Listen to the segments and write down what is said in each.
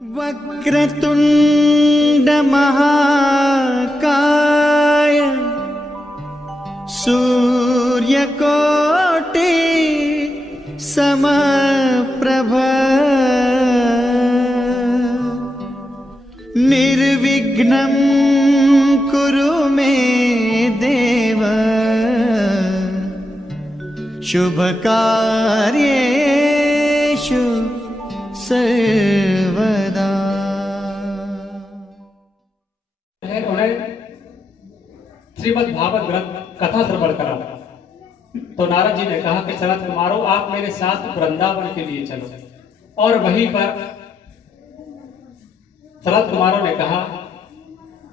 वक्रतुंड महाकाय सूर्यकोटि समप्रभ निर्विघ्नं कुरु मे देव शुभ कार्येषु सर्वदा। उन्हें श्रीमद् भागवत ग्रंथ कथा श्रवण करा तो नारद जी ने कहा कि सनत कुमारों, आप मेरे साथ वृंदावन के लिए चलो। और वहीं पर सनत कुमारों ने कहा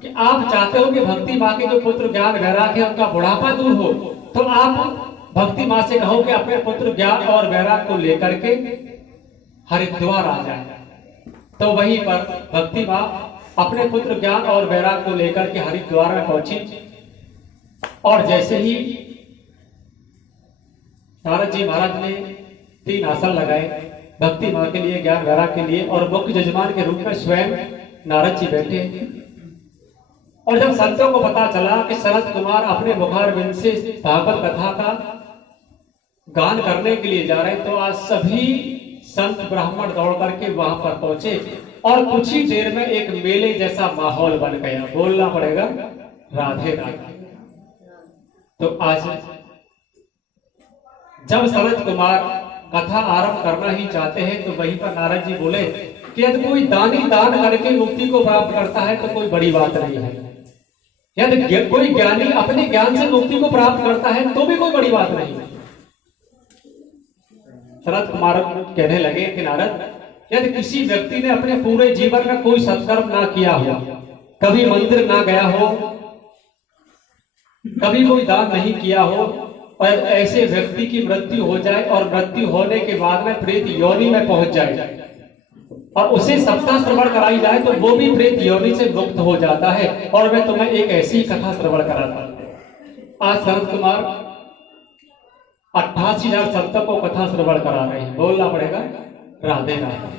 कि आप चाहते हो कि भक्ति माँ के जो पुत्र ज्ञान वैराग्य है उनका बुढ़ापा दूर हो, तो आप भक्ति माँ से कहो कि अपने पुत्र ज्ञान और वैराग्य को लेकर के हरिद्वार आ जाए। तो वहीं पर भक्ति माँ अपने पुत्र ज्ञान और वैराग्य को लेकर के हरिद्वार में पहुंची। और जैसे ही नारद जी महाराज ने 3 आसन लगाए भक्ति माँ के लिए, ज्ञान वैराग्य के लिए, और मुख्य यजमान के रूप में स्वयं नारद जी बैठे। और जब संतों को पता चला कि सनत कुमार अपने मुखारबिंद से भागवत कथा का गान करने के लिए जा रहे हैं, तो आज सभी संत ब्राह्मण दौड़ करके वहां पर पहुंचे और कुछ ही देर में एक मेले जैसा माहौल बन गया। बोलना पड़ेगा राधे राधे। तो आज जब सनत कुमार कथा आरंभ करना ही चाहते हैं तो वहीं पर नारद जी बोले कि यदि कोई दानी दान करके मुक्ति को प्राप्त करता है तो कोई बड़ी बात नहीं है, यदि कोई ज्ञानी अपने ज्ञान से मुक्ति को प्राप्त करता है तो भी कोई बड़ी बात नहीं है। सनत कुमार कहने लगे कि नारद, यदि किसी व्यक्ति ने अपने पूरे जीवन में कोई सत्कर्म ना किया हो, कभी मंदिर ना गया हो, कभी कोई दान नहीं किया हो, और ऐसे व्यक्ति की मृत्यु हो जाए और मृत्यु होने के बाद में प्रेत योनि में पहुंच जाए और उसे सप्ताह श्रवण कराई जाए तो वो भी प्रेत योनि से मुक्त हो जाता है। और मैं तुम्हें एक ऐसी कथा श्रवण कराता हूं। आज सनत कुमार 88,000 संतों को कथा श्रवण करा रहे हैं। बोलना पड़ेगा राधे राधे।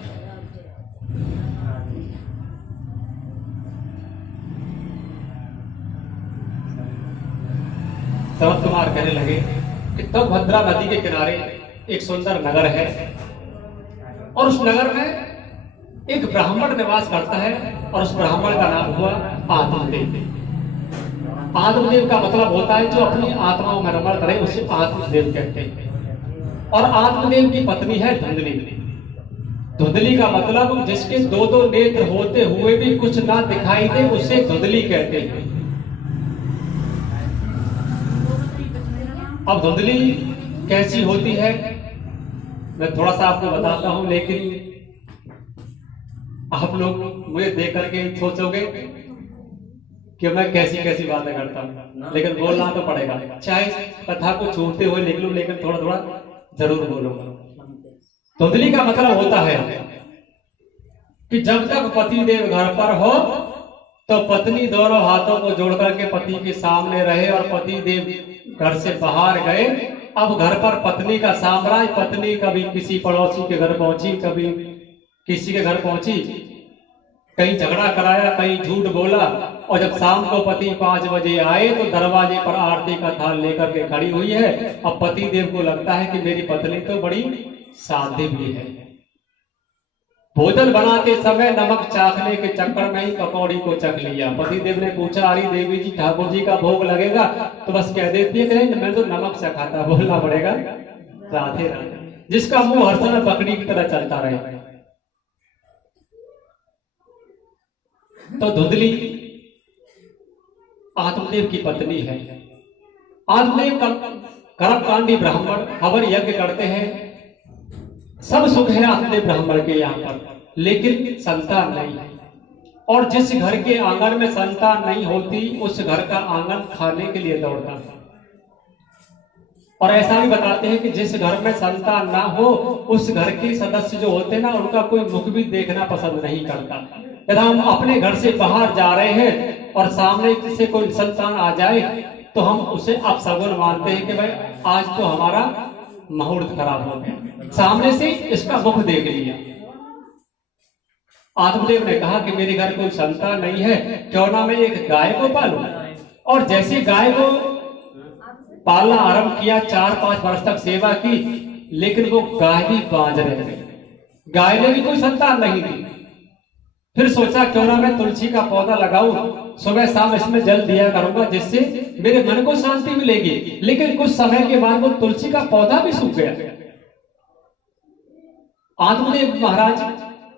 सनत कुमार कहने लगे कि तब भद्रा नदी के किनारे एक सुंदर नगर है और उस नगर में एक ब्राह्मण निवास करता है और उस ब्राह्मण का नाम हुआ आत्मदेव। आत्मदेव का मतलब होता है जो अपनी आत्माओं में रमण करे, उसे आत्मदेव कहते हैं। और आत्मदेव की पत्नी है धुंधली। धुंधली का मतलब जिसके 2-2 नेत्र होते हुए भी कुछ ना दिखाई दे, उसे धुंधली कहते हैं। अब धुंधली कैसी होती है मैं थोड़ा सा आपको बताता हूं, लेकिन आप लोग मुझे देख करके सोचोगे कि मैं कैसी कैसी बातें करता हूं, लेकिन बोलना तो पड़ेगा। चाहे कथा को छूटते हुए निकलूं, लेकिन थोड़ा थोड़ा जरूर बोलूंगा। धुंधली का मतलब होता है कि जब तक पति देव घर पर हो तो पत्नी दोनों हाथों को जोड़ करके पति के सामने रहे, और पति देव घर से बाहर गए। अब घर पर पत्नी का साम्राज्य। पत्नी कभी किसी पड़ोसी के घर पहुंची, कभी किसी के घर पहुंची, कहीं झगड़ा कराया, कहीं झूठ बोला, और जब शाम को पति 5 बजे आए तो दरवाजे पर आरती का थाल लेकर के खड़ी हुई है। अब पति देव को लगता है कि मेरी पत्नी तो बड़ी साध्वी भी है। भोजन बनाते समय नमक चाखने के चक्कर में ही पकौड़ी को चख लिया। पति देव ने पूछा, अरे देवी जी, ठाकुर जी का भोग लगेगा? तो बस कह देती है कि मैं तो नमक चखा था। बोलना पड़ेगा राधे राधे। जिसका मुंह हर समय बकरी की तरह चलता रहे। तो धुंधली आत्मदेव की पत्नी है। आत्मदेव कर्मकांडी ब्राह्मण हवन यज्ञ करते हैं, सब सुख है आत्मदेव ब्राह्मण के यहाँ पर, लेकिन संतान नहीं है। और जिस घर के आंगन में संतान नहीं होती उस घर का आंगन खाने के लिए दौड़ता है। और ऐसा भी बताते हैं कि जिस घर में संतान ना हो उस घर के सदस्य जो होते हैं ना, उनका कोई मुख भी देखना पसंद नहीं करता। यदि हम अपने घर से बाहर जा रहे हैं और सामने से कोई संतान आ जाए तो हम उसे अपशगुन मानते हैं कि भाई आज तो हमारा मुहूर्त खराब हो गया, सामने से इसका मुख देख लिया। आत्मदेव ने कहा कि मेरे घर कोई संतान नहीं है, क्यों ना मैं एक गाय को पालूं। और जैसे गाय को पालना आरंभ किया, 4-5 वर्ष तक सेवा की, लेकिन वो गाय भी बांझ रह गई, गाय ने भी कोई संतान नहीं दी। फिर सोचा क्यों ना मैं तुलसी का पौधा लगाऊं, सुबह शाम इसमें जल दिया करूंगा, जिससे मेरे मन को शांति मिलेगी। लेकिन कुछ समय के बाद वो तुलसी का पौधा भी सूख गया। आत्मदेव महाराज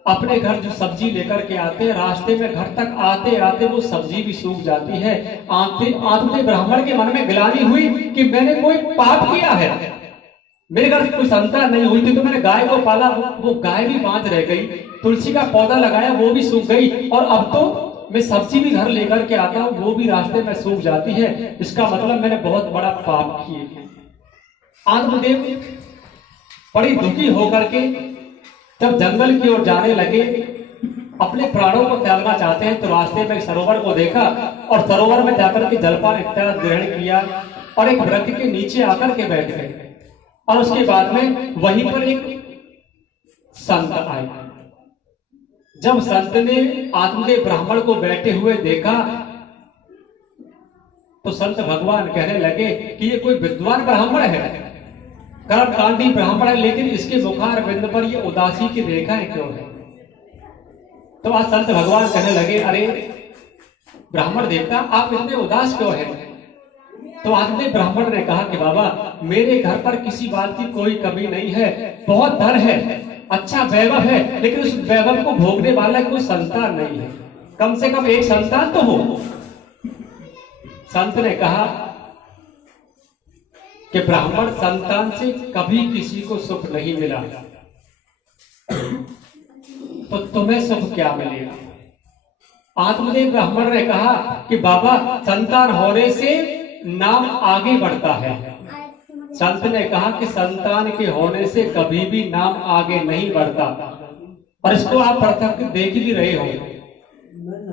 अपने घर जो सब्जी लेकर के आते हैं, रास्ते में घर तक आते आते वो सब्जी भी सूख जाती है। आत्मदेव ब्राह्मण के मन में ग्लानि हुई कि मैंने कोई पाप किया है, मेरे घर कोई संतान नहीं हुई थी तो मैंने गाय को पाला, वो गाय भी बांझ रह गई, तुलसी का पौधा लगाया वो भी सूख गई, और अब तो मैं सब्जी भी घर लेकर के आता हूं वो भी रास्ते में सूख जाती है। इसका मतलब मैंने बहुत बड़ा पाप किए। आत्मदेव बड़ी दुखी होकर के जब जंगल की ओर जाने लगे, अपने प्राणों को त्यागना चाहते हैं, तो रास्ते में एक सरोवर को देखा और सरोवर में जाकर के जलपान इत्यादि ग्रहण किया और एक वृक्ष के नीचे आकर के बैठ गए। और उसके बाद में वहीं पर एक संत आए। जब संत ने आत्मदेव ब्राह्मण को बैठे हुए देखा तो संत भगवान कहने लगे कि ये कोई विद्वान ब्राह्मण है, कर्मकांडी ब्राह्मण है, लेकिन इसके मुखार बिंद पर ये उदासी की रेखाएं क्यों है। तो आज संत भगवान कहने लगे, अरे ब्राह्मण देवता आप इतने उदास क्यों हैं। तो आत्मदेव ब्राह्मण ने कहा कि बाबा मेरे घर पर किसी बात की कोई कमी नहीं है, बहुत धन है, अच्छा वैभव है, लेकिन उस वैभव को भोगने वाला कोई संतान नहीं है, कम से कम एक संतान तो हो। संत ने कहा कि ब्राह्मण संतान से कभी किसी को सुख नहीं मिला, तो तुम्हें सुख क्या मिलेगा। आत्मदेव ब्राह्मण ने कहा कि बाबा संतान होने से नाम आगे बढ़ता है। संत ने कहा कि संतान के होने से कभी भी नाम आगे नहीं बढ़ता, और इसको आप प्रत्यक्ष देख भी रहे हो।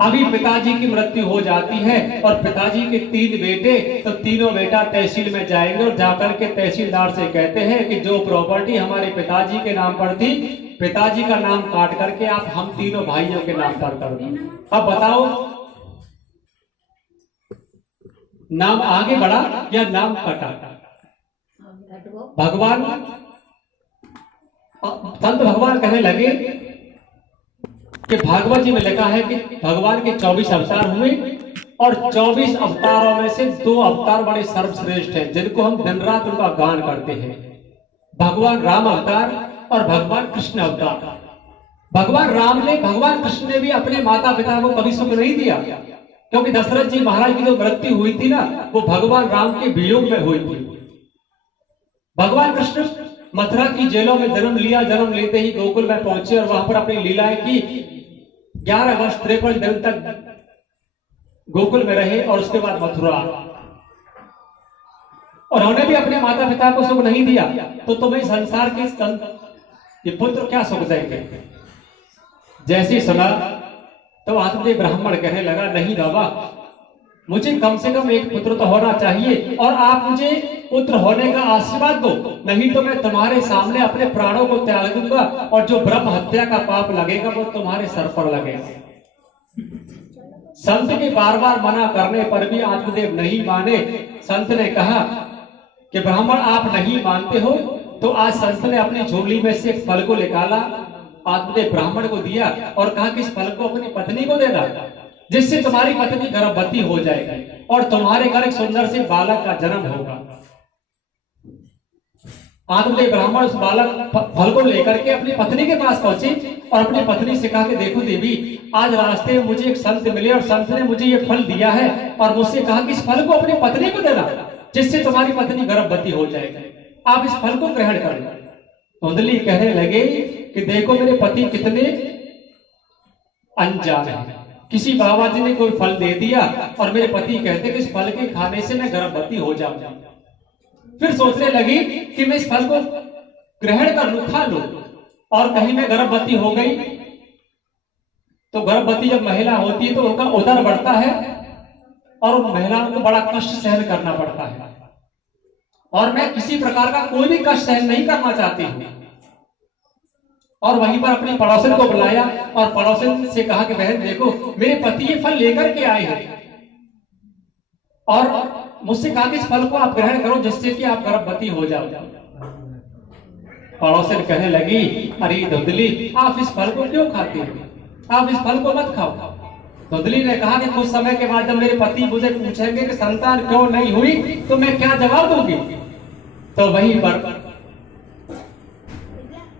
अभी पिताजी की मृत्यु हो जाती है और पिताजी के 3 बेटे, तो तीनों बेटा तहसील में जाएंगे और जाकर के तहसीलदार से कहते हैं कि जो प्रॉपर्टी हमारे पिताजी के नाम पर थी, पिताजी का नाम काट करके आप हम तीनों भाइयों के नाम पर कर दो। अब बताओ नाम आगे बढ़ा या नाम कटा। भगवान संत भगवान कहने लगे कि भागवत जी में लिखा है कि भगवान के 24 अवतार हुए और 24 अवतारों में से 2 अवतार बड़े सर्वश्रेष्ठ हैं, जिनको हम दिन रात उनका गान करते हैं, भगवान राम अवतार और भगवान कृष्ण अवतार। भगवान राम ने, भगवान कृष्ण ने भी अपने माता पिता को कभी सुख नहीं दिया, क्योंकि दशरथ जी महाराज की जो मृत्यु हुई थी ना, वो भगवान राम के वियोग में हुई थी। भगवान कृष्ण मथुरा की जेलों में जन्म लिया, जन्म लेते ही गोकुल में पहुंचे और वहां पर अपनी लीलाएं की। 11 वर्ष 53 दिन तक गोकुल में रहे और उसके बाद मथुरा। उन्होंने भी अपने माता पिता को सुख नहीं दिया, तो तुम्हें संसार के ये पुत्र क्या सुख देंगे। जैसे सुना तो आत्मदेव ब्राह्मण कहने लगा, नहीं बाबा मुझे कम से कम एक पुत्र तो होना चाहिए, और आप मुझे पुत्र होने का आशीर्वाद दो, नहीं तो मैं तुम्हारे सामने अपने प्राणों को त्याग दूंगा और जो ब्रह्म हत्या का पाप लगेगा वो तुम्हारे सर पर लगेगा। संत के बार बार मना करने पर भी आत्मदेव नहीं माने। संत ने कहा कि ब्राह्मण आप नहीं मानते हो, तो आज संत ने अपनी झोली में से एक फल को निकाला, आत्मदेव ब्राह्मण को दिया और कहा कि इस फल को अपनी पत्नी को देना, जिससे तुम्हारी पत्नी गर्भवती हो जाएगी और तुम्हारे घर एक सुंदर से बालक का जन्म होगा। आत्मदेव ब्राह्मण उस बालक फल को लेकर के अपनी पत्नी के पास पहुंचे और अपनी पत्नी से कहा कि देखो देवी, आज रास्ते में मुझे एक संत मिले और संत ने मुझे ये फल दिया है और मुझसे कहा कि इस फल को अपनी पत्नी को देना, जिससे तुम्हारी पत्नी गर्भवती हो जाएगी, आप इस फल को ग्रहण कर लो। धुंधली कहने लगे कि देखो मेरे पति कितने अनजान है, किसी बाबा जी ने कोई फल दे दिया और मेरे पति कहते कि इस फल के खाने से मैं गर्भवती हो जाऊंगा। फिर सोचने लगी कि मैं इस फल को ग्रहण कर लूं, खा लूं, और कहीं मैं गर्भवती हो गई तो गर्भवती जब महिला होती है तो उनका उदर बढ़ता है और उन महिलाओं को बड़ा कष्ट सहन करना पड़ता है, और मैं किसी प्रकार का कोई भी कष्ट सहन नहीं करना चाहती हूं। और वहीं पर अपनी पड़ोसन को बुलाया और पड़ोसन से कहा कि बहन देखो मेरे पति ये फल लेकर के आए हैं और मुझसे कहा कि इस फल को आप ग्रहण करो जिससे कि आप गर्भवती हो जाओ। पड़ोसन कहने लगी, अरे धुंधली आप इस फल को क्यों खाती हो, आप इस फल को मत खाओ। धुंधली ने कहा कि कुछ समय के बाद जब मेरे पति मुझे पूछेंगे कि संतान क्यों नहीं हुई तो मैं क्या जवाब दूंगी। तो वहीं पर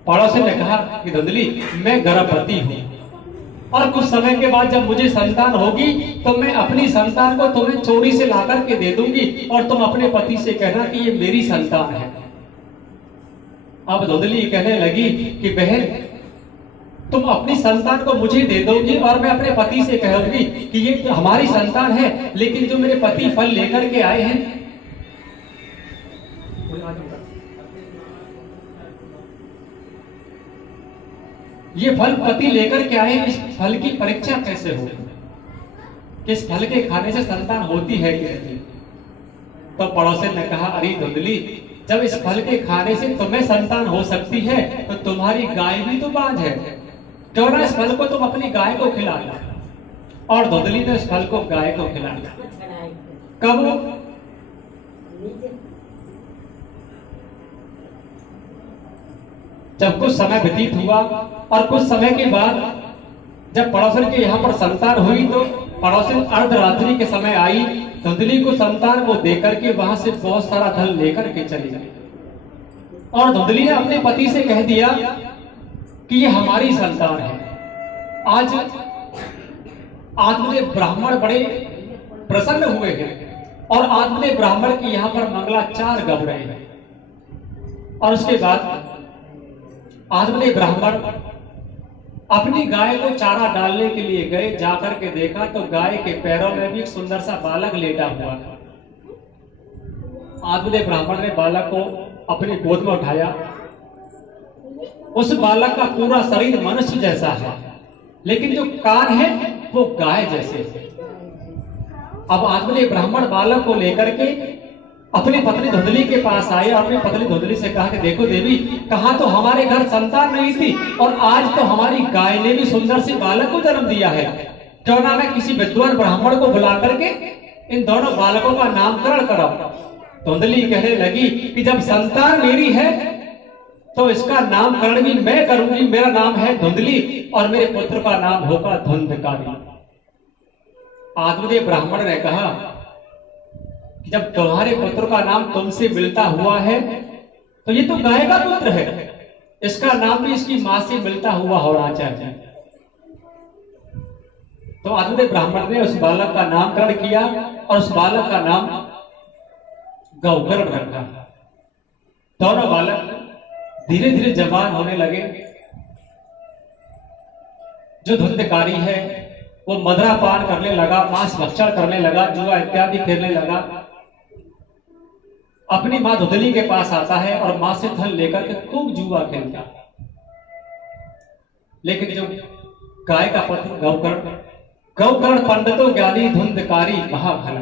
पड़ोसन ने कहा कि धुंधली मैं गर्भवती हूं और कुछ समय के बाद जब मुझे संतान होगी तो मैं अपनी संतान को तुम्हें चोरी से ला करके दे दूंगी और तुम अपने पति से कहना कि ये मेरी संतान है। अब धुंधली कहने लगी कि बहन तुम अपनी संतान को मुझे दे दोगी और मैं अपने पति से कहूंगी कि ये तो हमारी संतान है, लेकिन जो मेरे पति फल लेकर के आए हैं ये फल पति लेकर के आए, इस फल की परीक्षा कैसे हो कि इस फल के खाने से संतान होती है कि नहीं। तो पड़ोसन ने कहा, अरे धुंधली जब इस फल के खाने से तुम्हें संतान हो सकती है तो तुम्हारी गाय भी तो बांझ है, क्यों ना इस फल को तुम अपनी गाय को खिला लो। और धुंधली ने इस फल को गाय को खिलाया। कब? जब कुछ समय व्यतीत हुआ और कुछ समय के बाद जब पड़ोसन के यहाँ पर संतान हुई तो पड़ोसन अर्धरात्रि के समय आई, धुंधली को संतान को देकर के वहां से बहुत सारा धन लेकर के चली गई और धुंधली ने अपने पति से कह दिया कि ये हमारी संतान है। आज आत्मदेव ब्राह्मण बड़े प्रसन्न हुए हैं और आत्मदेव ब्राह्मण की यहाँ पर मंगलाचार गब रहे हैं। और उसके बाद आत्मदेव ब्राह्मण अपनी गाय को चारा डालने के लिए गए, जाकर के देखा तो गाय के पैरों में भी एक सुंदर सा बालक लेटा हुआ था। आत्मदेव ब्राह्मण ने बालक को अपनी गोद में उठाया। उस बालक का पूरा शरीर मनुष्य जैसा है, लेकिन जो कान है वो गाय जैसे है। अब आत्मदेव ब्राह्मण बालक को लेकर के अपनी पत्नी धुंधली के पास आए और अपनी पत्नी धुंधली से कहा कि देखो देवी, कहा तो हमारे घर संतान नहीं थी और आज तो हमारी गाय ने भी सुंदर सी बालक को जन्म दिया है, क्यों ना मैं किसी विद्वान ब्राह्मण को बुला करके इन दोनों बालकों का नामकरण कराऊं। धुंधली कहने लगी कि जब संतान मेरी है तो इसका नामकरण भी मैं करूंगी। मेरा नाम है धुंधली और मेरे पुत्र का नाम होगा धुंधकारी। आत्मदेव ब्राह्मण ने कहा कि जब तुम्हारे पुत्र का नाम तुमसे मिलता हुआ है तो ये तो गाय का पुत्र है, इसका नाम भी इसकी मां से मिलता हुआ होना चाहिए। तो आत्मदेव ब्राह्मण ने उस बालक का नामकरण किया और उस बालक का नाम गौकर्ण रखा। दोनों बालक धीरे धीरे जवान होने लगे। जो धुंधकारी है वो मदिरापान करने लगा, मांस भक्षण करने लगा, जुआ इत्यादि खेलने लगा। अपनी मां धुंधली के पास आता है और मां से धन लेकर के खूब जुआ खेलता। लेकिन जो गाय का पुत्र गौकर्ण पंडितों ज्ञानी धुंधकारी महाभला,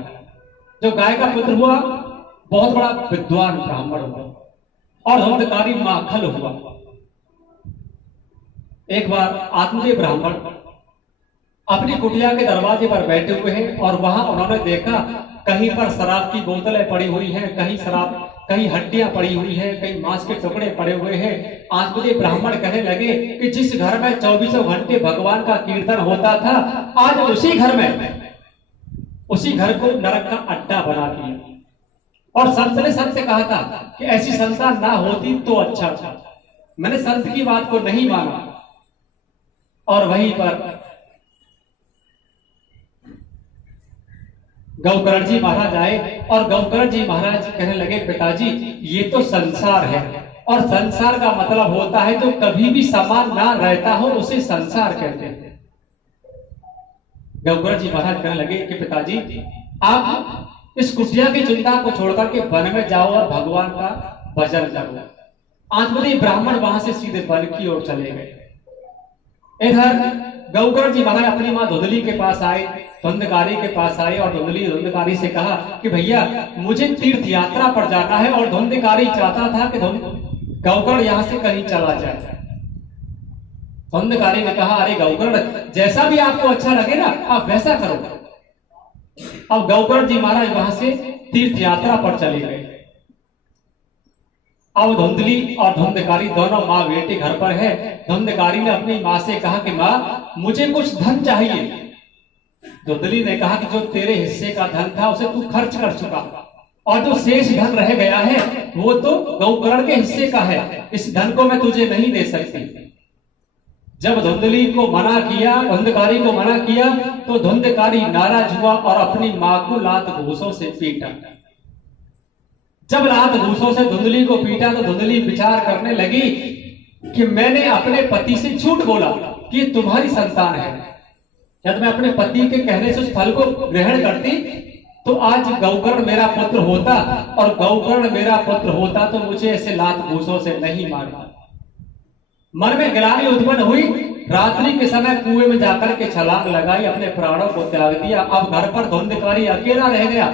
जो गाय का पुत्र हुआ बहुत बड़ा विद्वान ब्राह्मण हुआ और धुंधकारी माखल हुआ। एक बार आत्मदेव ब्राह्मण अपनी कुटिया के दरवाजे पर बैठे हुए हैं और वहां उन्होंने देखा कहीं पर शराब की बोतलें पड़ी हुई हैं, कहीं हड्डियां पड़ी हुई हैं, कहीं मांस के टुकड़े पड़े हुए हैं। आत्मदेव ब्राह्मण कहने लगे कि जिस घर में 24 घंटे भगवान का कीर्तन होता था, आज उसी घर को नरक का अड्डा बना दिया। और संत ने सत्य कहा था कि ऐसी संतान ना होती तो अच्छा था। मैंने संत की बात को नहीं माना और वहीं पर गौकर्ण जी महाराज आए और गौकर्ण जी महाराज कहने लगे, पिताजी ये तो संसार है और संसार का मतलब होता है जो कभी भी समान ना रहता हो उसे संसार कहते हैं। गौकर्ण जी महाराज कहने लगे कि पिताजी आप इस कुटिया की चिंता को छोड़कर के वन में जाओ और भगवान का भजन करो। आत्मदेव ब्राह्मण वहां से सीधे वन की ओर चले गए। इधर गौकर्ण जी महाराज अपनी मां धुंधली के पास आए, धुंधकारी के पास आए और धुंधकारी से कहा कि भैया मुझे तीर्थ यात्रा पर जाना है और धुंधकारी चाहता था कि गौकर्ण यहां से कहीं चला जाए। धुंधकारी ने कहा, अरे गौकर्ण, जैसा भी आपको अच्छा लगे ना आप वैसा करो। अब गौकर्ण जी महाराज वहां से तीर्थ यात्रा पर चले गए। अब धुंधली और धुंधकारी दोनों माँ बेटे घर पर है। धुंधकारी ने अपनी माँ से कहा कि माँ मुझे कुछ धन चाहिए। धुंधली ने कहा कि जो तेरे हिस्से का धन था उसे तू खर्च कर चुका, और जो शेष धन रह गया है वो तो गौकर्ण के हिस्से का है, इस धन को मैं तुझे नहीं दे सकती। जब धुंधली को मना किया, धुंधकारी को मना किया, तो धुंधकारी नाराज हुआ और अपनी माँ को लात घूसों से पीटा। जब लात घूसों से धुंधली को पीटा तो धुंधली विचार करने लगी कि मैंने अपने पति से झूठ बोला कि ये तुम्हारी संतान है। यदि मैं अपने पति के कहने से उस फल को ग्रहण करती तो आज गौकर्ण मेरा पुत्र होता, और गौकर्ण मेरा पुत्र होता तो मुझे ऐसे लात घूसों से नहीं मारता। मन में गिलानी उत्पन्न हुई। रात्रि के समय कुएं में जाकर के छलांग लगाई, अपने प्राणों को त्याग दिया। अब घर पर धुंधकारी अकेला रह गया,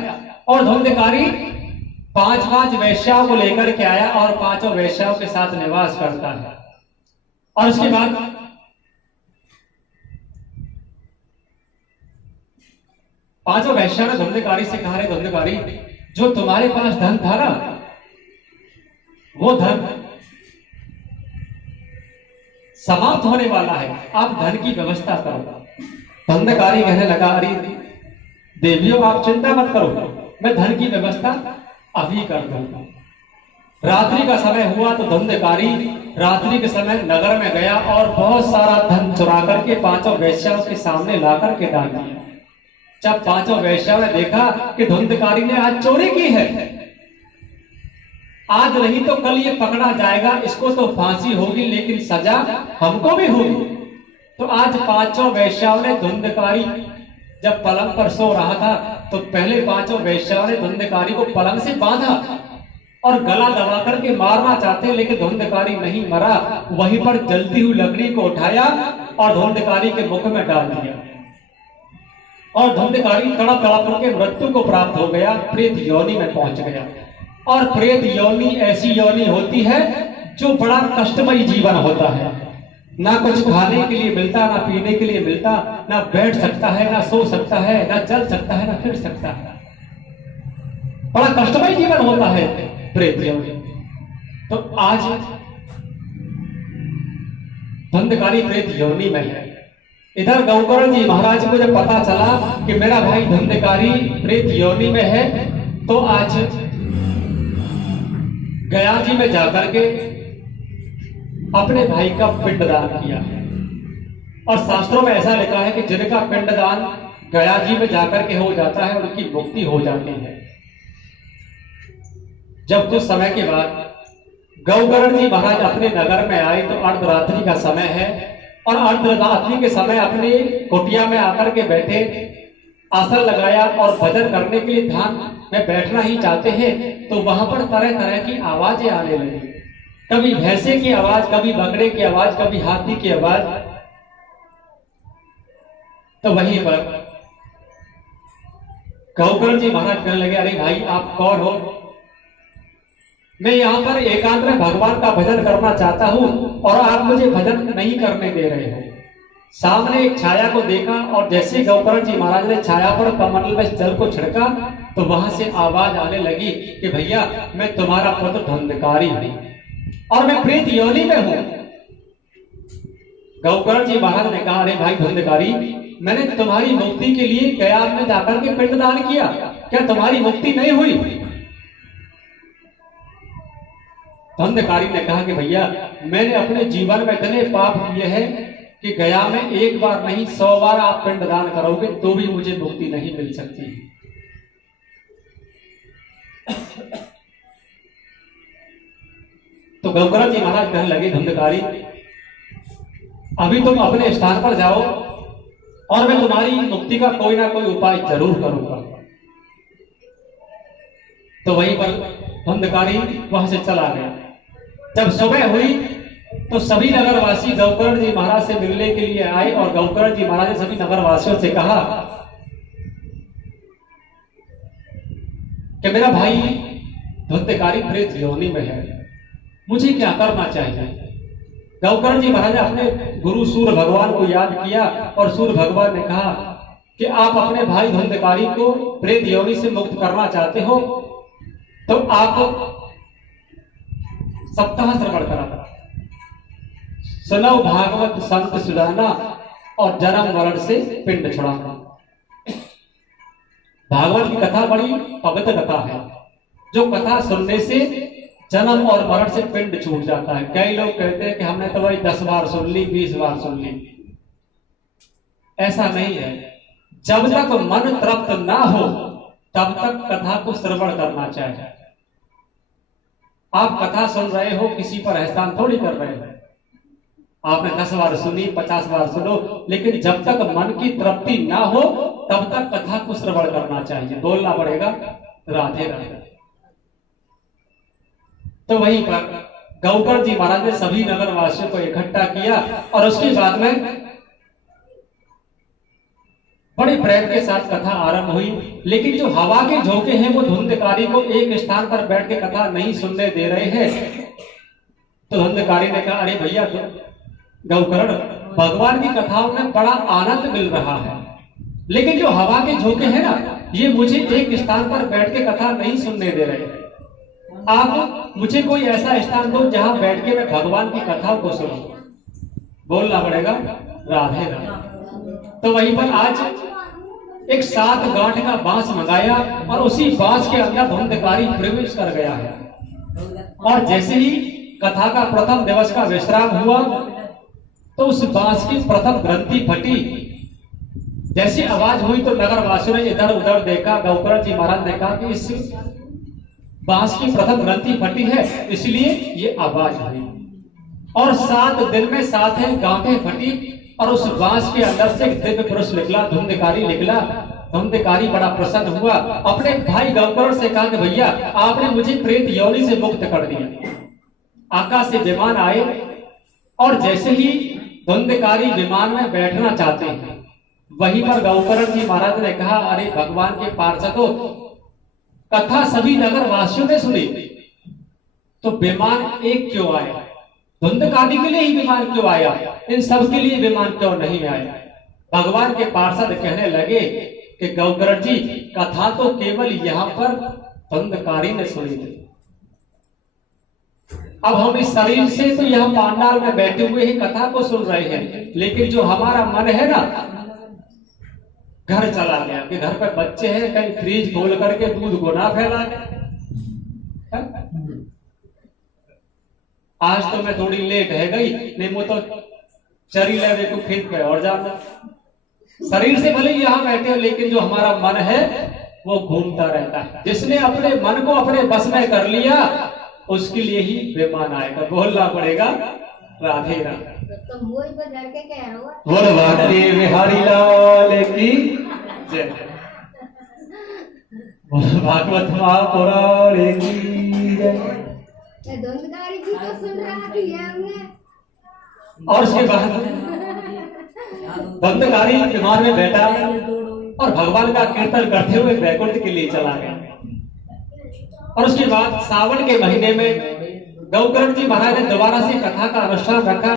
और धुंधकारी 5 वेश्याओं को लेकर के आया और 5 वेश्याओं के साथ निवास करता है। और उसके बाद 5 वेश्याओं ने धुंधकारी से कहा, रे धुंधकारी, जो तुम्हारे पास धन था ना वो धन समाप्त होने वाला है, आप धन की व्यवस्था करो। धुंधकारी कहने लगा, अरे देवियों आप चिंता मत करो, मैं धन की व्यवस्था अभी कर दूंगा। रात्रि का समय हुआ तो धुंधकारी रात्रि के समय नगर में गया और बहुत सारा धन चुरा करके 5 वेश्याओं के सामने ला करके डाल दिया। जब 5 वेश्याओं ने देखा कि धुंधकारी ने आज चोरी की है, आज नहीं तो कल ये पकड़ा जाएगा, इसको तो फांसी होगी लेकिन सजा हमको भी होगी, तो आज 5 वेश्याओं ने धुंधकारी जब पलंग पर सो रहा था तो पहले 5 वेश्याओं ने धुंधकारी को पलंग से बांधा और गला दबा करके मारना चाहते, लेकिन धुंधकारी नहीं मरा। वहीं पर जलती हुई लकड़ी को उठाया और धुंधकारी के मुख में डाल दिया, और धुंधकारी तड़प तड़प करके मृत्यु को प्राप्त हो गया, प्रेत योनि में पहुंच गया। और प्रेत योनि ऐसी योनि होती है जो बड़ा कष्टमयी जीवन होता है, ना कुछ खाने के लिए मिलता, ना पीने के लिए मिलता, ना बैठ सकता है, ना सो सकता है, ना चल सकता है, ना फिर सकता है, बड़ा कष्टमयी जीवन होता है प्रेत योनि। तो आज धुंधकारी प्रेत योनि में है। इधर गौकर्ण जी महाराज को जब पता चला कि मेरा भाई धुंधकारी प्रेत योनि में है, तो आज गया जी में जाकर के अपने भाई का पिंडदान किया है। और शास्त्रों में ऐसा लिखा है कि जिनका पिंडदान गया जी में जाकर के हो जाता है उनकी मुक्ति हो जाती है। जब कुछ समय के बाद गौकर्ण जी महाराज अपने नगर में आए तो अर्धरात्रि का समय है, और अर्धरात्रि के समय अपनी कुटिया में आकर के बैठे, आसन लगाया और भजन करने के लिए ध्यान में बैठना ही चाहते हैं, तो वहां पर तरह तरह की आवाजें आने लगी। कभी भैंसे की आवाज, कभी बकरे की आवाज, कभी हाथी की आवाज। तो वहीं पर गौकर्ण जी महाराज कहने लगे, अरे भाई आप कौन हो? मैं यहाँ पर एकांत में भगवान का भजन करना चाहता हूँ और आप मुझे भजन नहीं करने दे रहे हो। सामने एक छाया को देखा, और जैसे गौकर्ण जी महाराज ने छाया पर कमंडल में जल को छिड़का तो वहां से आवाज आने लगी कि भैया मैं तुम्हारा पुत्र धुंधकारी हूं और मैं प्रेत योनि में हूं। गौकर्ण जी महाराज ने कहा, अरे भाई धुंधकारी, मैंने तुम्हारी मुक्ति के लिए गया में जाकर के पिंडदान किया, क्या तुम्हारी मुक्ति नहीं हुई? धुंधकारी ने कहा कि भैया मैंने अपने जीवन में इतने पाप किए हैं कि गया में एक बार नहीं 100 बार आप पिंडदान करोगे तो भी मुझे मुक्ति नहीं मिल सकती। तो गौकर्ण जी महाराज कहने लगे, धुंधकारी अभी तुम अपने स्थान पर जाओ और मैं तुम्हारी मुक्ति का कोई ना कोई उपाय जरूर करूंगा। तो वहीं पर धुंधकारी वहां से चला गया। जब सुबह हुई तो सभी नगरवासी गौकर्ण जी महाराज से मिलने के लिए आए, और गौकर्ण जी महाराज ने सभी नगरवासियों से कहा कि मेरा भाई धुंधकारी प्रेत योनि में है, मुझे क्या करना चाहिए? गौकर्ण जी महाराज ने अपने गुरु सूर्य भगवान को याद किया और सूर्य भगवान ने कहा कि आप अपने भाई धुंधकारी को प्रेत योनि से मुक्त करना चाहते हो तो आप सप्ताह श्रवण करा, सुनो भागवत संत सुजाना और जन्म मरण से पिंड छुड़ाना। भागवत की कथा बड़ी पवित्र कथा है, जो कथा सुनने से जन्म और मरण से पिंड छूट जाता है। कई लोग कहते हैं कि हमने तो भाई 10 बार सुन ली, 20 बार सुन ली। ऐसा नहीं है। जब तक मन तृप्त ना हो तब तक कथा को श्रवण करना चाहिए। आप कथा सुन रहे हो, किसी पर एहसान थोड़ी कर रहे हो। आपने 10 बार सुनी, 50 बार सुनो, लेकिन जब तक मन की तृप्ति ना हो तब तक कथा को श्रवण करना चाहिए। बोलना पड़ेगा राधे राधे। तो वहीं पर गौकर्ण जी महाराज ने सभी नगर वासियों को इकट्ठा किया और उसके बाद में बड़े प्रेम के साथ कथा आरंभ हुई। लेकिन जो हवा के झोंके हैं वो धुंधकारी को एक स्थान पर बैठ के कथा नहीं सुनने दे रहे हैं। तो धुंधकारी ने कहा, अरे भैया गौकर्ण, भगवान की कथाओं में बड़ा आनंद मिल रहा है, लेकिन जो हवा के झोंके हैं ना, ये मुझे एक स्थान पर बैठ के कथा नहीं सुनने दे रहे। आप मुझे कोई ऐसा स्थान दो जहां बैठ के मैं भगवान की कथाओं को सुनूं। बोलना पड़ेगा राधे राधे। तो वहीं पर आज एक 7 गांठ का बांस मंगाया और उसी बांस के अंदर धुंधकारी प्रवेश कर गया है। और जैसे ही कथा का प्रथम दिवस का विश्राम हुआ तो उस बांस की प्रथम ग्रंथि फटी। जैसी आवाज हुई तो नगर वासियों ने इधर उधर देखा। गौकर्ण जी महाराज ने कहा कि इस बांस की प्रथम ग्रंथि फटी है, इसलिए ये आवाज हुई। और 7 दिन में 7 गांठें फटी और उस बांस के अंदर से एक दिव्य पुरुष निकला, धुंधकारी निकला। धुंधकारी बड़ा प्रसन्न हुआ, अपने भाई गौकर्ण से कहा कि भैया आपने मुझे प्रेत योनि से मुक्त कर दिया। आकाश से विमान आए और जैसे ही धुंधकारी विमान में बैठना चाहते हैं, वहीं पर गौकर्ण जी महाराज ने कहा, अरे भगवान के पार्षदों, कथा सभी नगर वासियों ने सुनी, तो विमान एक क्यों आया? धुंधकारी के लिए ही विमान क्यों आया? इन सब के लिए विमान क्यों नहीं आया? भगवान के पार्षद कहने लगे कि गौकर्ण जी, कथा तो केवल यहाँ पर धुंधकारी ने सुनी थी। अब हम इस शरीर से तो यहाँ पांडाल में बैठे हुए ही कथा को सुन रहे हैं, लेकिन जो हमारा मन है ना, घर चला गया कि घर पे बच्चे हैं, कहीं फ्रिज खोल करके दूध को ना फैला दे। आज तो मैं थोड़ी लेट है गई, नहीं वो तो चरी ले को खेत पे और जाना। शरीर से भले यहाँ बैठे हो, लेकिन जो हमारा मन है वो घूमता रहता है। जिसने अपने मन को अपने बस में कर लिया उसके लिए ही विमान आएगा। बोलना पड़ेगा राधे राधे। बोल भारती बिहारी लाल की जय। बोल भागवत महापुराण की जय। धुंधकारी जी तो सुन रहा थी हमने। और उसके बाद धुंधकारी विमान में बैठा और भगवान का कीर्तन करते हुए वैकुंठ के लिए चला गया। और उसके बाद सावन के महीने में गौकर्ण जी महाराज ने दोबारा से कथा का अनुष्ठान रखा।